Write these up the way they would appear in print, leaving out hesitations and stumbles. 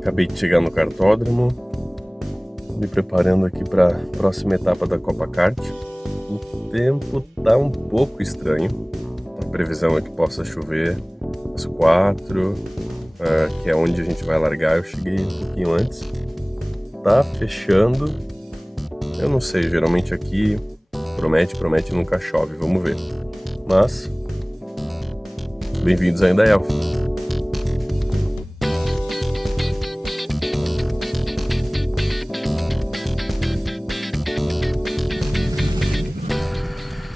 Acabei de chegar no kartódromo, me preparando aqui para a próxima etapa da Copa Kart. O tempo tá um pouco estranho, a previsão é que possa chover às 4, que é onde a gente vai largar. Eu cheguei um pouquinho antes, tá fechando, eu não sei, geralmente aqui promete, nunca chove, vamos ver. Mas, bem-vindos a Indaial.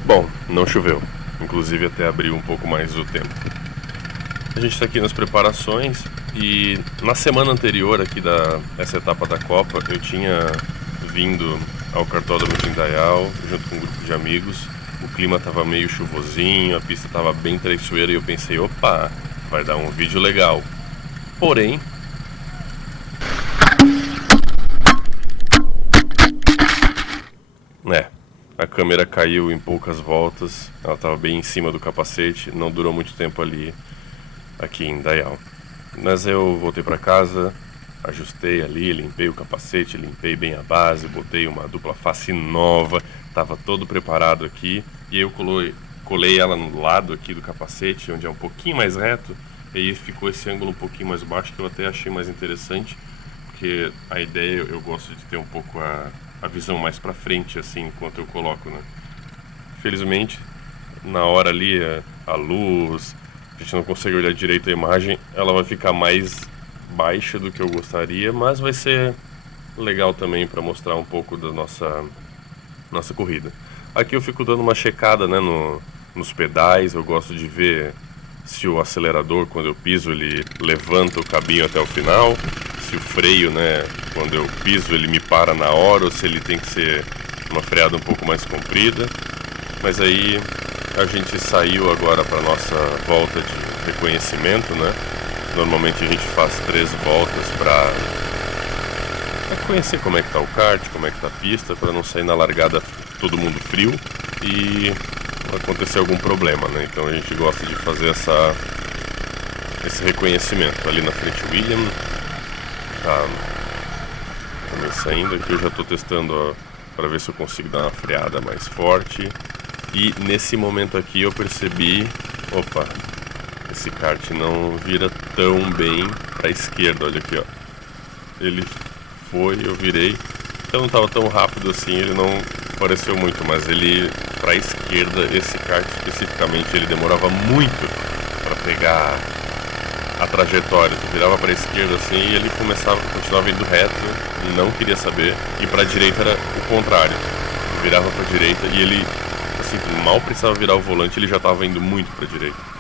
Bom, não choveu, inclusive até abriu um pouco mais o tempo. A gente está aqui nas preparações e na semana anterior aqui dessa etapa da Copa eu tinha vindo ao kartódromo de Indaial junto com um grupo de amigos. O clima estava meio chuvosinho, a pista estava bem traiçoeira e eu pensei, opa, vai dar um vídeo legal. Porém, a câmera caiu em poucas voltas, ela estava bem em cima do capacete, não durou muito tempo aqui em Indaial. Mas eu voltei para casa, ajustei ali, limpei o capacete, limpei bem a base, botei uma dupla face nova, estava todo preparado aqui, e eu colei ela no lado aqui do capacete, onde é um pouquinho mais reto, e aí ficou esse ângulo um pouquinho mais baixo, que eu até achei mais interessante, porque a ideia, eu gosto de ter um pouco a visão mais para frente, assim, enquanto eu coloco, né? Felizmente, na hora ali, a luz, a gente não consegue olhar direito a imagem, ela vai ficar mais baixa do que eu gostaria, mas vai ser legal também para mostrar um pouco da nossa corrida. Aqui eu fico dando uma checada, né, nos pedais, eu gosto de ver se o acelerador, quando eu piso, ele levanta o cabinho até o final, se o freio, né, quando eu piso, ele me para na hora, ou se ele tem que ser uma freada um pouco mais comprida. Mas aí a gente saiu agora para nossa volta de reconhecimento, né? Normalmente a gente faz 3 voltas para conhecer como é que tá o kart, como é que tá a pista, para não sair na largada todo mundo frio e acontecer algum problema, né? Então a gente gosta de fazer esse reconhecimento. Ali na frente o William tá também saindo aqui, eu já estou testando para ver se eu consigo dar uma freada mais forte. E nesse momento aqui eu percebi, opa, esse kart não vira tão bem para a esquerda, olha aqui, ó. Ele foi, eu virei, então não estava tão rápido assim, ele não pareceu muito, mas ele, para a esquerda, esse kart especificamente, ele demorava muito para pegar a trajetória. Tu virava para a esquerda assim e ele continuava indo reto, não queria saber, e para a direita era o contrário. Eu virava para a direita e ele, assim, mal precisava virar o volante, ele já estava indo muito para a direita.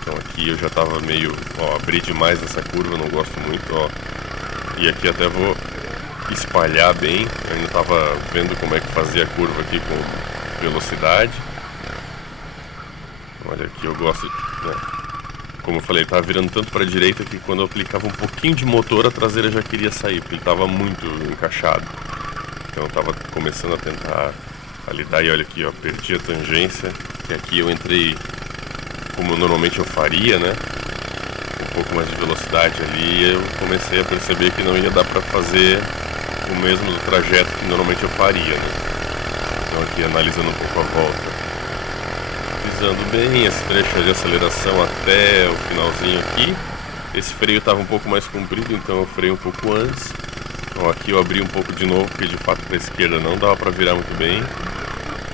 Então aqui eu já estava meio, abri demais essa curva, não gosto muito, E aqui até vou espalhar bem, eu ainda estava vendo como é que fazia a curva aqui com velocidade. Olha aqui, eu gosto, né? Como eu falei, estava virando tanto para a direita que quando eu aplicava um pouquinho de motor, a traseira já queria sair, porque ele estava muito encaixado. Então eu estava começando a tentar lidar e olha aqui, perdi a tangência, que aqui eu entrei como normalmente eu faria, né? Um pouco mais de velocidade ali, e eu comecei a perceber que não ia dar para fazer o mesmo trajeto que normalmente eu faria, né? Então aqui analisando um pouco a volta, pisando bem esse trecho de aceleração até o finalzinho aqui. Esse freio estava um pouco mais comprido, então eu freiei um pouco antes. Então aqui eu abri um pouco de novo, porque de fato para a esquerda não dava para virar muito bem.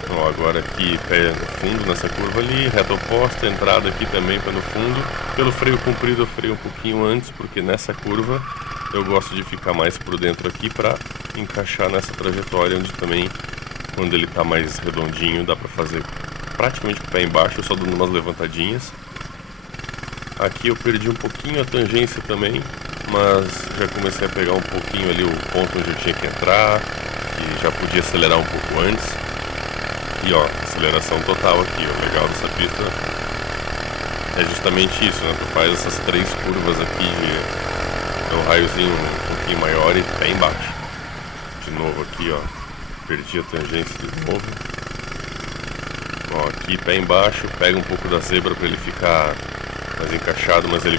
Então agora aqui pé no fundo nessa curva ali, reta oposta, entrada aqui também pé no fundo. Pelo freio comprido eu freio um pouquinho antes, porque nessa curva eu gosto de ficar mais por dentro aqui para encaixar nessa trajetória, onde também quando ele está mais redondinho dá para fazer praticamente com o pé embaixo, só dando umas levantadinhas. Aqui eu perdi um pouquinho a tangência também, mas já comecei a pegar um pouquinho ali o ponto onde eu tinha que entrar, que já podia acelerar um pouco antes. E aceleração total aqui, o legal dessa pista é justamente isso, né? Tu faz essas 3 curvas aqui de um raiozinho um pouquinho maior e pé embaixo. De novo aqui, perdi a tangência de novo. Aqui pé embaixo, pega um pouco da zebra para ele ficar mais encaixado, mas ele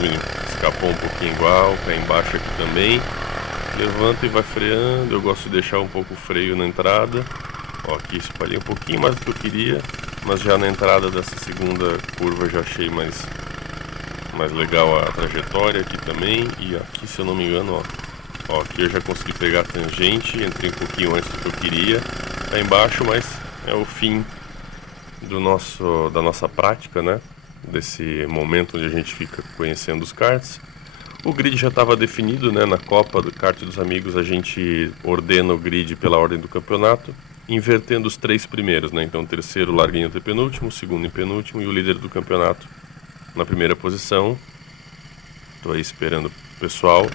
escapou um pouquinho igual, pé embaixo aqui também. Levanta e vai freando, eu gosto de deixar um pouco o freio na entrada. Ó, aqui espalhei um pouquinho mais do que eu queria, mas já na entrada dessa segunda curva eu já achei mais legal a trajetória aqui também. E aqui, se eu não me engano, ó, aqui eu já consegui pegar a tangente, entrei um pouquinho antes do que eu queria. Tá embaixo, mas é o fim da nossa prática, né? Desse momento onde a gente fica conhecendo os karts. O grid já estava definido, né? Na Copa do Kart dos Amigos a gente ordena o grid pela ordem do campeonato, invertendo os 3 primeiros, né? Então o terceiro larga em antepenúltimo, o segundo em penúltimo e o líder do campeonato na primeira posição. Tô aí esperando o pessoal.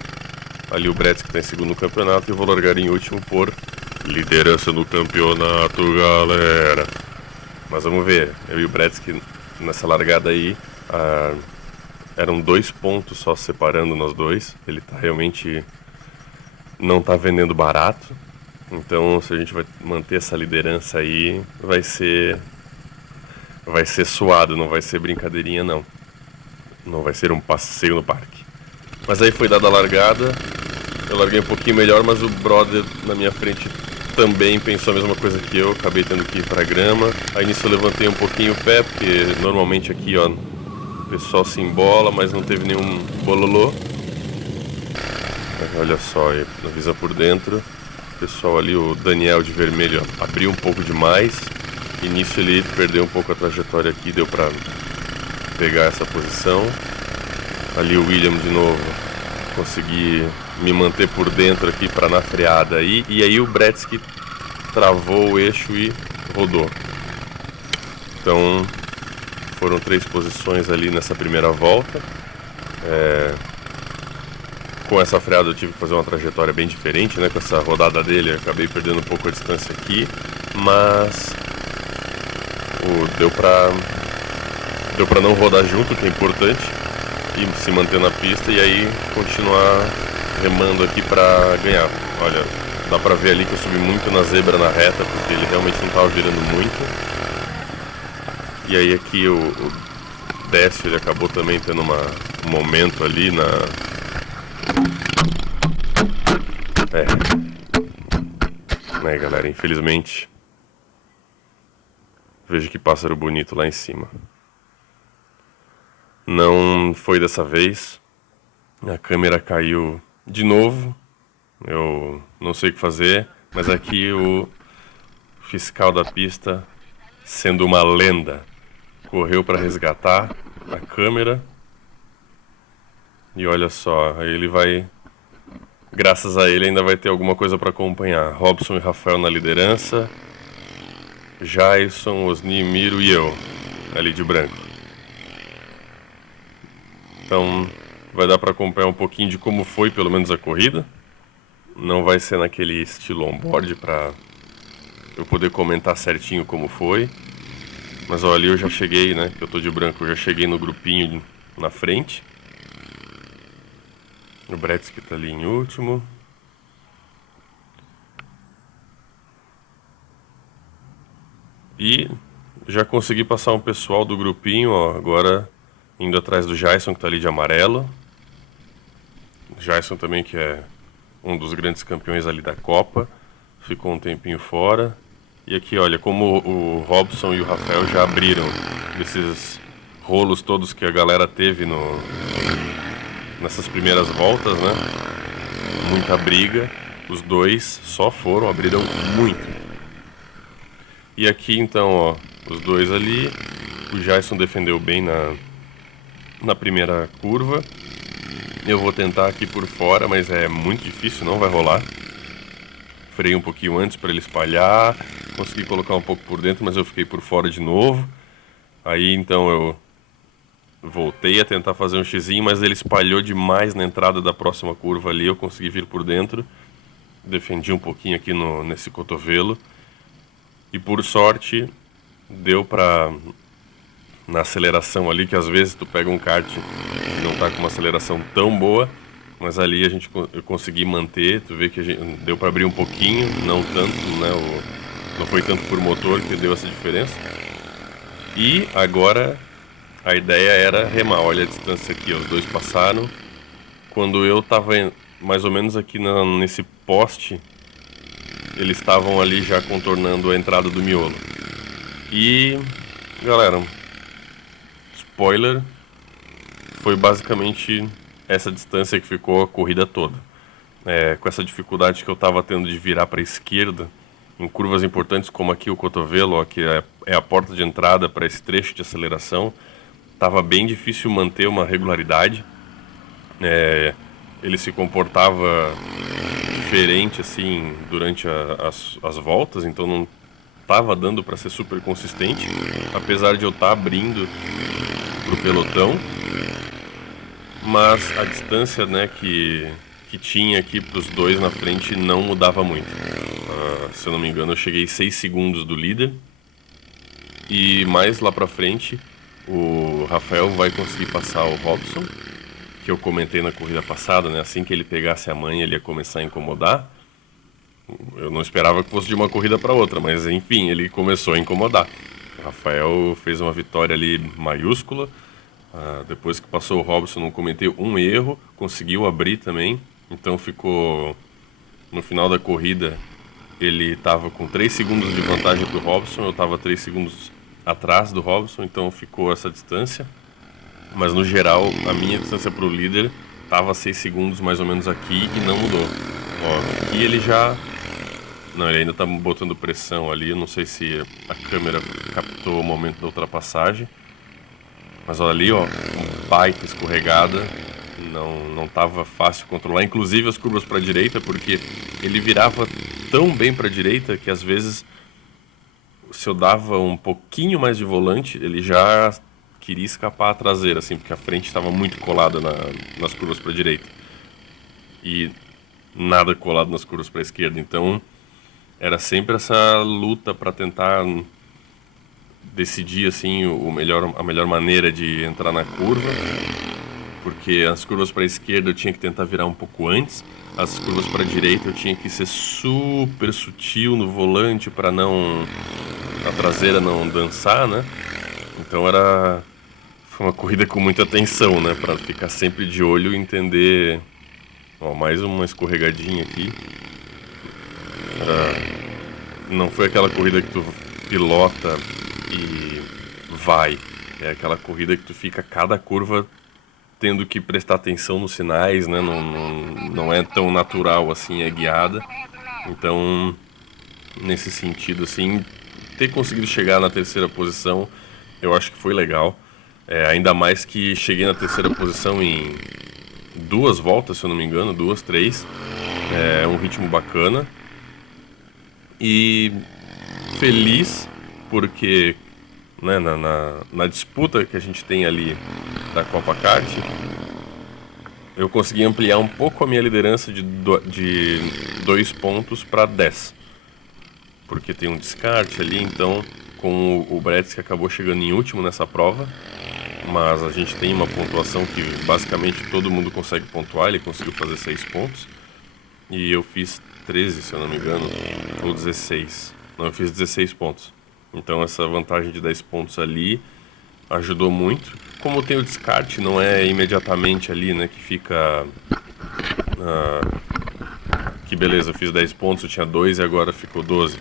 Ali o Bretsky está em segundo no campeonato e eu vou largar em último por liderança no campeonato, galera. Mas vamos ver, eu e o Bretsky nessa largada aí, eram 2 pontos só separando nós dois. Ele tá realmente não tá vendendo barato. Então se a gente vai manter essa liderança aí, vai ser suado, não vai ser brincadeirinha não. Não vai ser um passeio no parque. Mas aí foi dada a largada, eu larguei um pouquinho melhor, mas o brother na minha frente também pensou a mesma coisa que eu, acabei tendo que ir pra grama. Aí nisso eu levantei um pouquinho o pé, porque normalmente aqui, ó, o pessoal se embola, mas não teve nenhum bololô. Olha só, avisa por dentro. O pessoal ali, o Daniel de vermelho, ó, abriu um pouco demais. E nisso ele perdeu um pouco a trajetória aqui, deu pra pegar essa posição. Ali o William de novo, consegui me manter por dentro aqui para na freada aí. E aí o Bretsky travou o eixo e rodou. Então foram 3 posições ali nessa primeira volta. Com essa freada eu tive que fazer uma trajetória bem diferente, né? Com essa rodada dele eu acabei perdendo um pouco a distância aqui. Mas deu pra não rodar junto, que é importante. E se manter na pista e aí continuar remando aqui pra ganhar. Olha, dá pra ver ali que eu subi muito na zebra na reta, porque ele realmente não tava virando muito. E aí aqui o Décio, ele acabou também tendo um momento ali na... Né, galera, infelizmente. Veja que pássaro bonito lá em cima. Não foi dessa vez. A câmera caiu de novo. Eu não sei o que fazer, mas aqui o fiscal da pista, sendo uma lenda, correu para resgatar a câmera. E olha só, aí ele vai, graças a ele ainda vai ter alguma coisa para acompanhar. Robson e Rafael na liderança, Jason, Osni, Miro e eu ali de branco. Então vai dar para acompanhar um pouquinho de como foi pelo menos a corrida. Não vai ser naquele estilo on-board para eu poder comentar certinho como foi. Mas ó, ali eu já cheguei, né, que eu tô de branco, eu já cheguei no grupinho na frente. O Bretsky tá ali em último. E já consegui passar um pessoal do grupinho, ó, agora indo atrás do Jason, que tá ali de amarelo. Jason também, que é um dos grandes campeões ali da Copa, ficou um tempinho fora. E aqui, olha, como o Robson e o Rafael já abriram desses rolos todos que a galera teve nessas primeiras voltas, né? Muita briga, os dois só abriram muito. E aqui então, ó, os dois ali, o Jason defendeu bem na primeira curva. Eu vou tentar aqui por fora, mas é muito difícil, não vai rolar. Freiei um pouquinho antes para ele espalhar, consegui colocar um pouco por dentro, mas eu fiquei por fora de novo. Aí então eu voltei a tentar fazer um xizinho, mas ele espalhou demais na entrada da próxima curva ali, eu consegui vir por dentro. Defendi um pouquinho aqui nesse cotovelo. E por sorte, deu pra... Na aceleração ali, que às vezes tu pega um kart e não tá com uma aceleração tão boa, mas ali eu consegui manter, tu vê que deu para abrir um pouquinho, não tanto, né? Não foi tanto por motor que deu essa diferença. E agora a ideia era remar, olha a distância aqui, os dois passaram, quando eu tava mais ou menos aqui nesse poste, eles estavam ali já contornando a entrada do miolo. E, galera, spoiler, foi basicamente essa distância que ficou a corrida toda. Com essa dificuldade que eu estava tendo de virar para a esquerda, em curvas importantes como aqui o cotovelo, ó, que é a porta de entrada para esse trecho de aceleração, estava bem difícil manter uma regularidade. Ele se comportava diferente assim durante as voltas, então não estava dando para ser super consistente, apesar de eu estar abrindo pro pelotão, mas a distância, né, que tinha aqui para os dois na frente não mudava muito. Se eu não me engano, eu cheguei 6 segundos do líder. E mais lá pra frente, o Rafael vai conseguir passar o Robson, que eu comentei na corrida passada, né? Assim que ele pegasse a manha, ele ia começar a incomodar. Eu não esperava que fosse de uma corrida para outra, mas enfim, ele começou a incomodar. O Rafael fez uma vitória ali maiúscula. Depois que passou o Robson, não cometeu um erro, conseguiu abrir também. Então ficou no final da corrida, ele estava com 3 segundos de vantagem para o Robson, eu estava 3 segundos atrás do Robson, então ficou essa distância. Mas no geral, a minha distância para o líder estava 6 segundos mais ou menos aqui e não mudou. Ó, aqui ele já... Não, ele ainda está botando pressão ali, eu não sei se a câmera captou o momento da ultrapassagem. Mas olha ali, ó, baita escorregada, não tava fácil controlar, inclusive as curvas para a direita, porque ele virava tão bem para a direita que às vezes, se eu dava um pouquinho mais de volante, ele já queria escapar a traseira, assim, porque a frente estava muito colada nas curvas para a direita e nada colado nas curvas para a esquerda, então era sempre essa luta para tentar decidir assim a melhor maneira de entrar na curva, porque as curvas para a esquerda eu tinha que tentar virar um pouco antes, as curvas para a direita eu tinha que ser super sutil no volante para não a traseira não dançar, né? Então foi uma corrida com muita atenção, né, para ficar sempre de olho e entender. Ó, mais uma escorregadinha aqui. Não foi aquela corrida que tu pilota e vai. É aquela corrida que tu fica cada curva tendo que prestar atenção nos sinais, né? Não é tão natural assim, é guiada. Então, nesse sentido, assim, ter conseguido chegar na terceira posição, eu acho que foi legal. Ainda mais que cheguei na terceira posição em 2 voltas, se eu não me engano, 2, 3. É um ritmo bacana. E feliz porque, né, na disputa que a gente tem ali da Copa Kart, eu consegui ampliar um pouco a minha liderança de 2 pontos para 10. Porque tem um descarte ali, então com o Brets que acabou chegando em último nessa prova, mas a gente tem uma pontuação que basicamente todo mundo consegue pontuar, ele conseguiu fazer 6 pontos. E eu fiz 13, se eu não me engano, ou 16. Não, eu fiz 16 pontos. Então essa vantagem de 10 pontos ali ajudou muito. Como tem o descarte, não é imediatamente ali, né, que fica... que beleza, eu fiz 10 pontos, eu tinha 2 e agora ficou 12.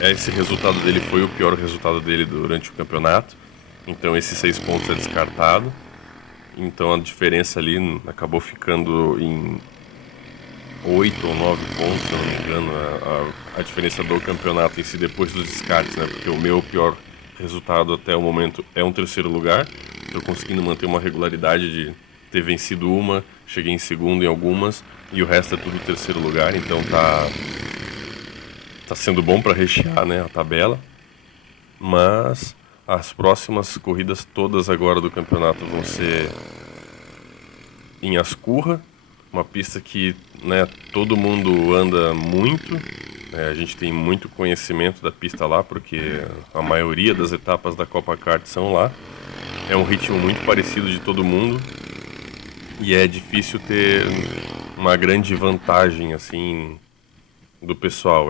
Esse resultado dele foi o pior resultado dele durante o campeonato. Então esses 6 pontos é descartado. Então a diferença ali acabou ficando em 8 ou 9 pontos, se eu não me engano, a diferença do campeonato em si depois dos descartes, né? Porque o meu pior resultado até o momento é um terceiro lugar. Estou conseguindo manter uma regularidade de ter vencido uma, cheguei em segundo em algumas e o resto é tudo terceiro lugar, então tá sendo bom para rechear, né, a tabela. Mas as próximas corridas todas agora do campeonato vão ser em Ascurra, uma pista que, né, todo mundo anda muito. A gente tem muito conhecimento da pista lá, porque a maioria das etapas da Copa Kart são lá. É um ritmo muito parecido de todo mundo e é difícil ter uma grande vantagem assim do pessoal.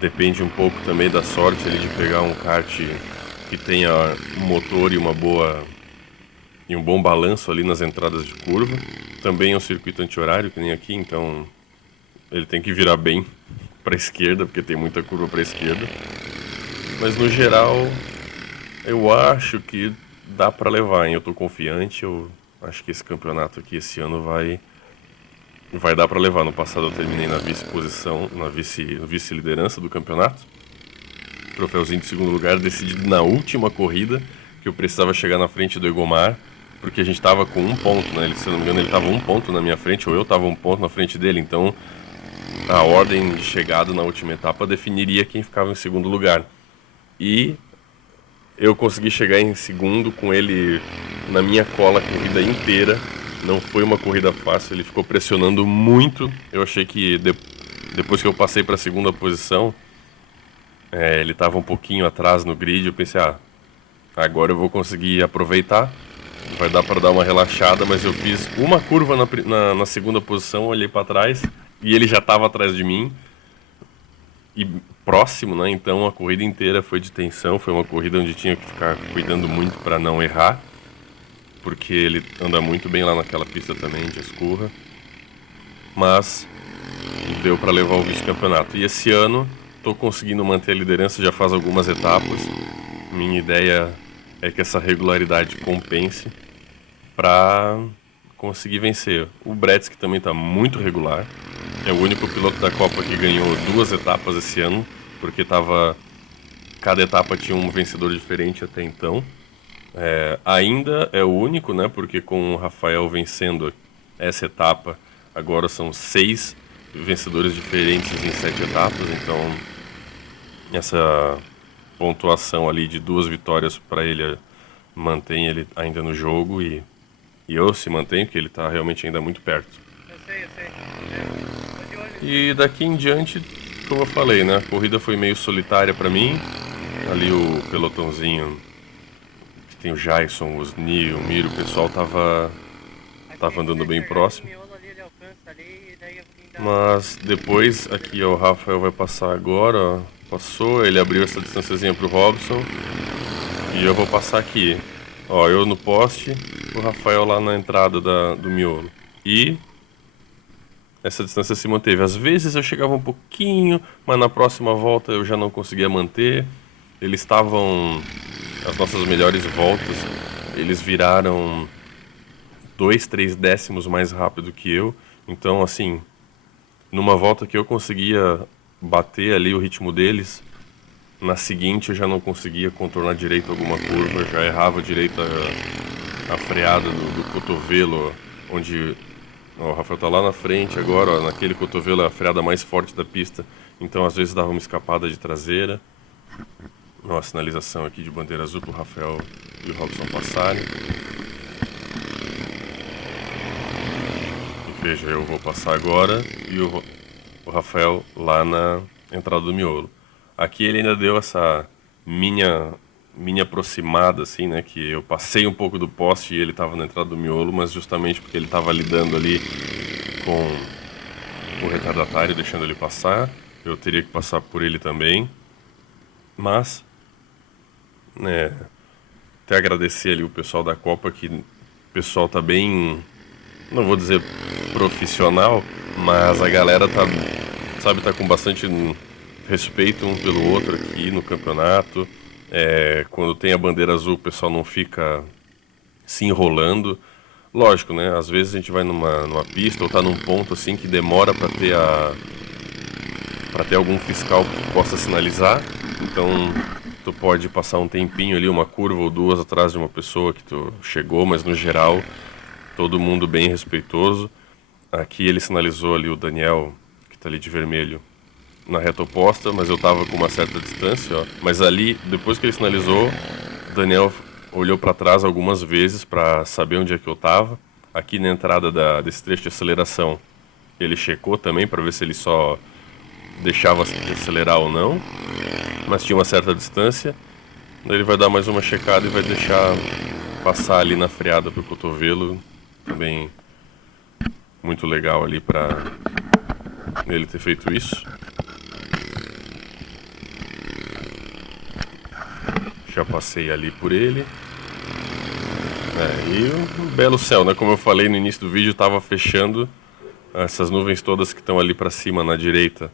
Depende um pouco também da sorte ali de pegar um kart que tenha motor e uma boa e um bom balanço ali nas entradas de curva. Também é um circuito anti-horário, que nem aqui, então ele tem que virar bem para a esquerda, porque tem muita curva para a esquerda. Mas no geral, eu acho que dá para levar, hein? Eu tô confiante, eu acho que esse campeonato aqui esse ano vai dar para levar. No passado eu terminei na vice-posição, na vice-liderança do campeonato. Troféuzinho de segundo lugar decidido na última corrida, que eu precisava chegar na frente do Egomar, porque a gente tava com 1 ponto, né? Se eu não me engano, ele tava 1 ponto na minha frente, ou eu tava 1 ponto na frente dele, então a ordem de chegada na última etapa definiria quem ficava em segundo lugar. E eu consegui chegar em segundo com ele na minha cola a corrida inteira. Não foi uma corrida fácil, ele ficou pressionando muito. Eu achei que depois que eu passei para a segunda posição, ele estava um pouquinho atrás no grid. Eu pensei, agora eu vou conseguir aproveitar. Vai dar para dar uma relaxada, mas eu fiz uma curva na segunda posição, olhei para trás e ele já estava atrás de mim. E próximo, né? Então a corrida inteira foi de tensão, foi uma corrida onde tinha que ficar cuidando muito para não errar, porque ele anda muito bem lá naquela pista também de escurra. Mas deu para levar o vice-campeonato. E esse ano estou conseguindo manter a liderança já faz algumas etapas. Minha ideia é que essa regularidade compense para conseguir vencer. O Bretsky também está muito regular. É o único piloto da Copa que ganhou 2 etapas esse ano, porque cada etapa tinha um vencedor diferente até então. Ainda é o único, né? Porque com o Rafael vencendo essa etapa, agora são 6 vencedores diferentes em 7 etapas. Então, essa pontuação ali de 2 vitórias para ele mantém ele ainda no jogo e eu se mantenho, que ele está realmente ainda muito perto. Eu sei. E daqui em diante, como eu falei, né? A corrida foi meio solitária para mim. Ali o pelotãozinho, que tem o Jason, o Osni, o Miro, o pessoal tava andando bem próximo. Mas depois, aqui ó, o Rafael vai passar agora, ó. Passou, ele abriu essa distânciazinha pro Robson. E eu vou passar aqui. Ó, eu no poste, o Rafael lá na entrada do miolo. E essa distância se manteve. Às vezes eu chegava um pouquinho, mas na próxima volta eu já não conseguia manter. Eles estavam... As nossas melhores voltas, eles viraram 2, 3 décimos mais rápido que eu. Então, assim, numa volta que eu conseguia bater ali o ritmo deles, na seguinte eu já não conseguia contornar direito alguma curva, já errava direito a freada do cotovelo, onde ó, o Rafael tá lá na frente agora, ó, naquele cotovelo é a freada mais forte da pista, então às vezes dava uma escapada de traseira. Ó, a sinalização aqui de bandeira azul pro Rafael e o Robson passarem. E veja, eu vou passar agora e o Rafael lá na entrada do miolo. Aqui ele ainda deu essa minha aproximada, assim, né? Que eu passei um pouco do poste e ele estava na entrada do miolo, mas justamente porque ele estava lidando ali com o retardatário, deixando ele passar. Eu teria que passar por ele também. Mas, né, até agradecer ali o pessoal da Copa, que o pessoal tá bem, não vou dizer profissional, mas a galera tá, sabe, tá com bastante respeito um pelo outro aqui no campeonato. Quando tem a bandeira azul, o pessoal não fica se enrolando. Lógico, né? Às vezes a gente vai numa pista ou tá num ponto assim que demora para ter algum fiscal que possa sinalizar. Então tu pode passar um tempinho ali, uma curva ou 2 atrás de uma pessoa que tu chegou, mas no geral todo mundo bem respeitoso. Aqui ele sinalizou ali o Daniel, que tá ali de vermelho, na reta oposta, mas eu tava com uma certa distância, ó. Mas ali, depois que ele sinalizou, o Daniel olhou para trás algumas vezes para saber onde é que eu tava. Aqui na entrada desse trecho de aceleração, ele checou também para ver se ele só deixava de acelerar ou não, mas tinha uma certa distância. Daí ele vai dar mais uma checada e vai deixar passar ali na freada pro cotovelo. Também muito legal ali para ele ter feito isso. Já passei ali por ele. E um belo céu, né? Como eu falei no início do vídeo, tava fechando. Essas nuvens todas que estão ali para cima na direita,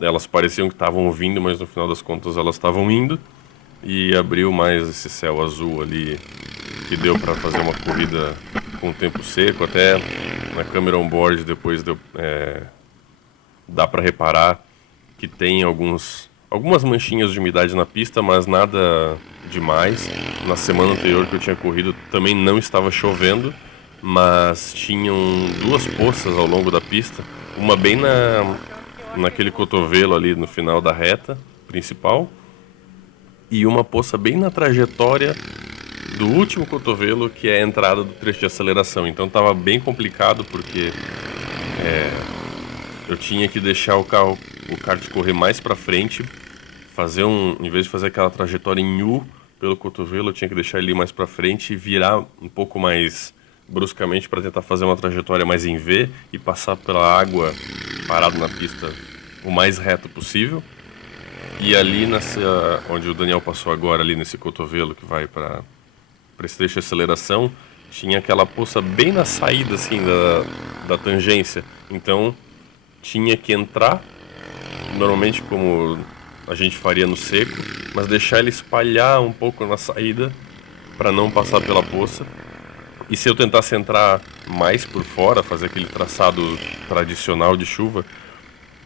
elas pareciam que estavam vindo, mas no final das contas elas estavam indo. E abriu mais esse céu azul ali, que deu para fazer uma corrida com tempo seco. Até na câmera on-board depois dá para reparar que tem algumas manchinhas de umidade na pista, mas nada demais. Na semana anterior que eu tinha corrido também não estava chovendo, mas tinham duas poças ao longo da pista, uma bem naquele cotovelo ali no final da reta principal e uma poça bem na trajetória do último cotovelo, que é a entrada do trecho de aceleração. Então estava bem complicado porque eu tinha que deixar o kart correr mais para frente, em vez de fazer aquela trajetória em U pelo cotovelo, eu tinha que deixar ele mais para frente e virar um pouco mais bruscamente para tentar fazer uma trajetória mais em V e passar pela água parado na pista o mais reto possível. E ali onde o Daniel passou agora, ali nesse cotovelo que vai para esse trecho de aceleração, tinha aquela poça bem na saída assim da tangência. Então tinha que entrar normalmente como a gente faria no seco, mas deixar ele espalhar um pouco na saída para não passar pela poça. E se eu tentasse entrar mais por fora, fazer aquele traçado tradicional de chuva,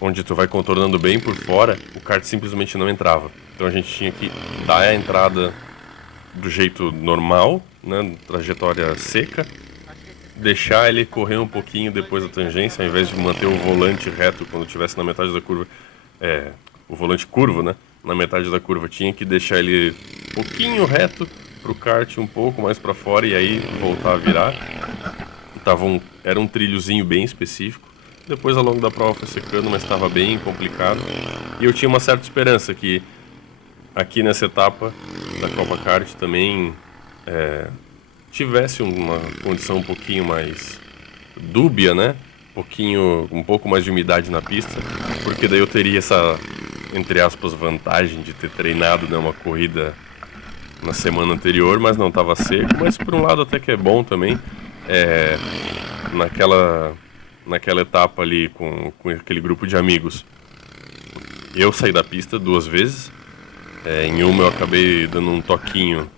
onde tu vai contornando bem por fora, o kart simplesmente não entrava. Então a gente tinha que dar a entrada do jeito normal, né, trajetória seca, deixar ele correr um pouquinho depois da tangência, ao invés de manter o volante reto quando estivesse na metade da curva, o volante curvo, né, na metade da curva, tinha que deixar ele um pouquinho reto pro kart um pouco mais para fora e aí voltar a virar. Era um trilhozinho bem específico. Depois ao longo da prova foi secando, mas estava bem complicado. E eu tinha uma certa esperança que aqui nessa etapa da Copa Kart também tivesse uma condição um pouquinho mais dúbia, né? Um pouco mais de umidade na pista, porque daí eu teria essa, entre aspas, vantagem de ter treinado, né, uma corrida na semana anterior, mas não estava seco. Mas por um lado até que é bom também. Naquela etapa ali com aquele grupo de amigos, eu saí da pista duas vezes. Em uma eu acabei dando um toquinho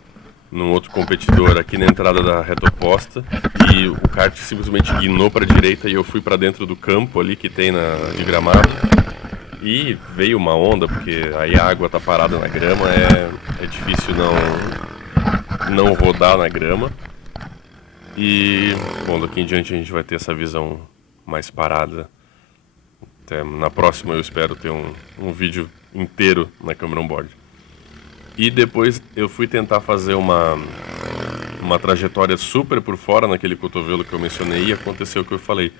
num outro competidor aqui na entrada da reta oposta e o kart simplesmente guinou para a direita e eu fui para dentro do campo ali que tem de gramado e veio uma onda, porque aí a água tá parada na grama, é difícil não rodar na grama. E, bom, daqui em diante a gente vai ter essa visão mais parada. Até na próxima eu espero ter um vídeo inteiro na câmera on-board. E depois eu fui tentar fazer uma trajetória super por fora naquele cotovelo que eu mencionei e aconteceu o que eu falei.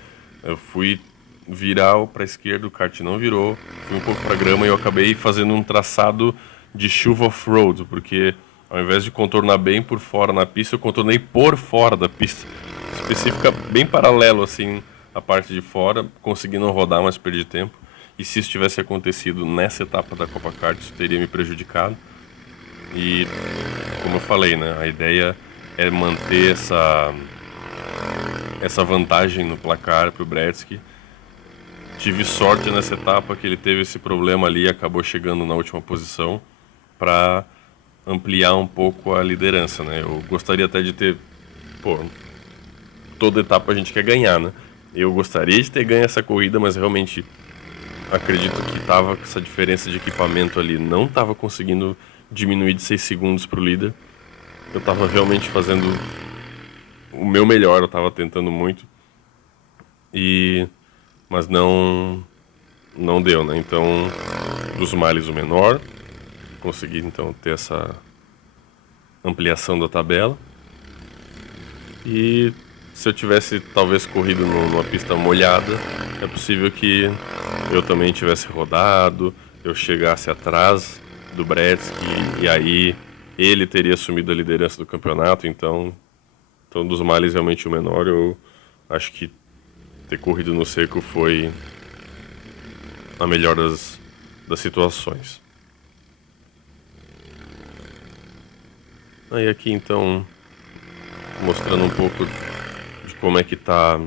Eu fui virar para a esquerda, o kart não virou, fui um pouco para grama e eu acabei fazendo um traçado de chuva off-road, porque ao invés de contornar bem por fora na pista, eu contornei por fora da pista, específica bem paralelo assim a parte de fora, consegui não rodar, mas perdi tempo. E se isso tivesse acontecido nessa etapa da Copa Kart, isso teria me prejudicado. E como eu falei, né, a ideia é manter essa vantagem no placar para o Bretsky. Tive sorte nessa etapa que ele teve esse problema ali e acabou chegando na última posição para ampliar um pouco a liderança, né? Eu gostaria até de ter, toda etapa a gente quer ganhar, né? Eu gostaria de ter ganho essa corrida, mas realmente acredito que tava com essa diferença de equipamento ali, não estava conseguindo diminuir de 6 segundos para o líder. Eu estava realmente fazendo o meu melhor, eu estava tentando muito, mas não deu, né? Então, dos males o menor, consegui então ter essa ampliação da tabela. E se eu tivesse talvez corrido numa pista molhada, é possível que eu também tivesse rodado, eu chegasse atrás do Bretsky e aí ele teria assumido a liderança do campeonato. Então dos males realmente o menor. Eu acho que ter corrido no seco foi a melhor das situações. Aí aqui então mostrando um pouco de como é que tá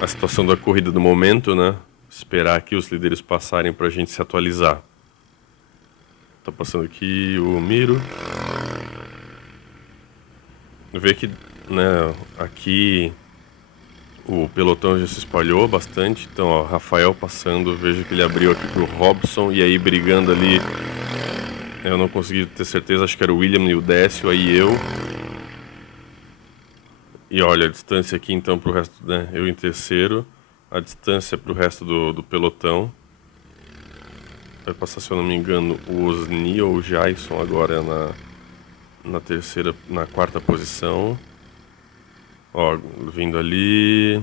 a situação da corrida do momento, né? Esperar aqui os líderes passarem pra gente se atualizar. Tá passando aqui o Miro. Vê que, né, aqui o pelotão já se espalhou bastante. Então, ó, Rafael passando, vejo que ele abriu aqui pro Robson e aí brigando ali. Eu não consegui ter certeza, acho que era o William e o Décio, aí eu. E olha, a distância aqui então pro resto, né, eu em terceiro. A distância pro resto do pelotão. Vai passar, se eu não me engano, o Osni ou o Jason agora na quarta posição. Ó, vindo ali.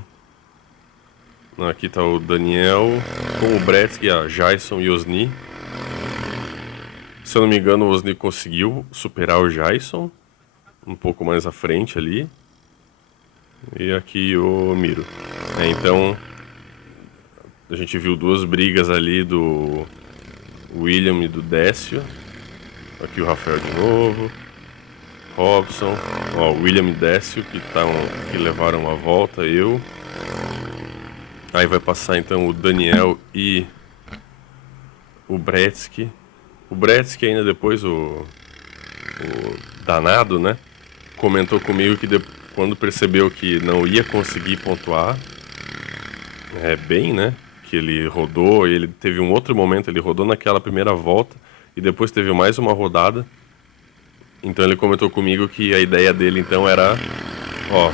Não, aqui tá o Daniel com o Bretsky, a Jason e o Osni. Se eu não me engano, o Osni conseguiu superar o Jason. Um pouco mais à frente ali. E aqui o Miro. Então, a gente viu duas brigas ali do William e do Décio. Aqui o Rafael de novo. Robson. Ó, William e Décio que levaram a volta, eu. Aí vai passar então o Daniel e o Bretsky. O Bretsky ainda depois, o danado, né? Comentou comigo que quando percebeu que não ia conseguir pontuar, bem, né? Que ele rodou, ele teve um outro momento, ele rodou naquela primeira volta e depois teve mais uma rodada. Então ele comentou comigo que a ideia dele então era, ó,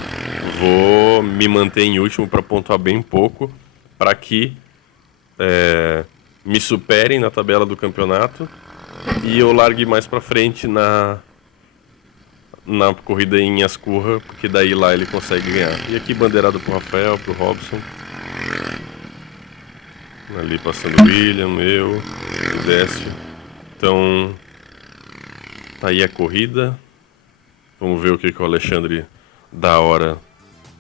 vou me manter em último para pontuar bem pouco, para que me superem na tabela do campeonato e eu largue mais para frente na corrida em Ascurra, porque daí lá ele consegue ganhar. E aqui bandeirado pro Rafael, pro Robson. Ali passando o William, eu, o Décio. Então, tá aí a corrida. Vamos ver o que o Alexandre da hora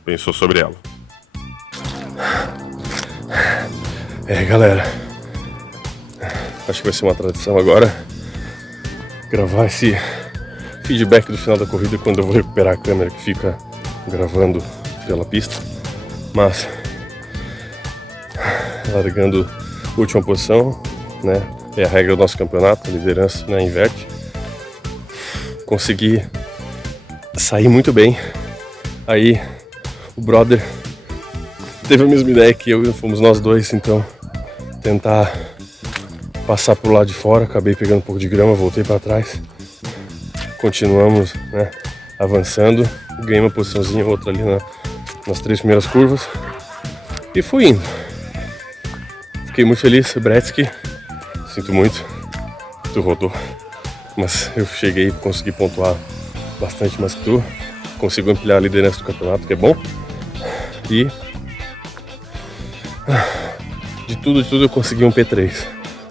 pensou sobre ela. Galera, acho que vai ser uma tradição agora gravar esse feedback do final da corrida quando eu vou recuperar a câmera que fica gravando pela pista. Mas largando última posição, né? É a regra do nosso campeonato, a liderança, né, inverte. Consegui sair muito bem. Aí o brother teve a mesma ideia que eu, fomos nós dois, então tentar passar pro lado de fora. Acabei pegando um pouco de grama, voltei para trás. Continuamos, né, avançando. Ganhei uma posiçãozinha, outra ali nas 3 primeiras curvas. E fui indo. Fiquei muito feliz, Bretsky. Sinto muito, tu rodou. Mas eu cheguei e consegui pontuar bastante mais que tu. Consigo ampliar a liderança do campeonato, que é bom. E de tudo eu consegui um P3.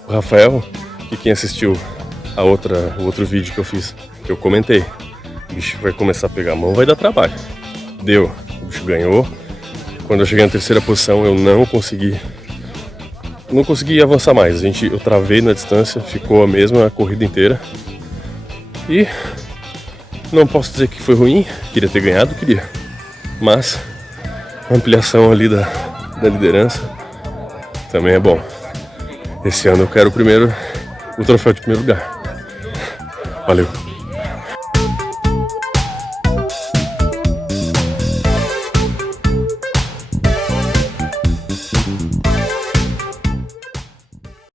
O Rafael, que quem assistiu o outro vídeo que eu fiz, que eu comentei, o bicho vai começar a pegar a mão, vai dar trabalho. Deu, o bicho ganhou. Quando eu cheguei na terceira posição, eu não consegui avançar mais. Eu travei na distância, ficou a mesma corrida inteira. E não posso dizer que foi ruim, queria ter ganhado, mas a ampliação ali da liderança também é bom. Esse ano eu quero o troféu de primeiro lugar. Valeu!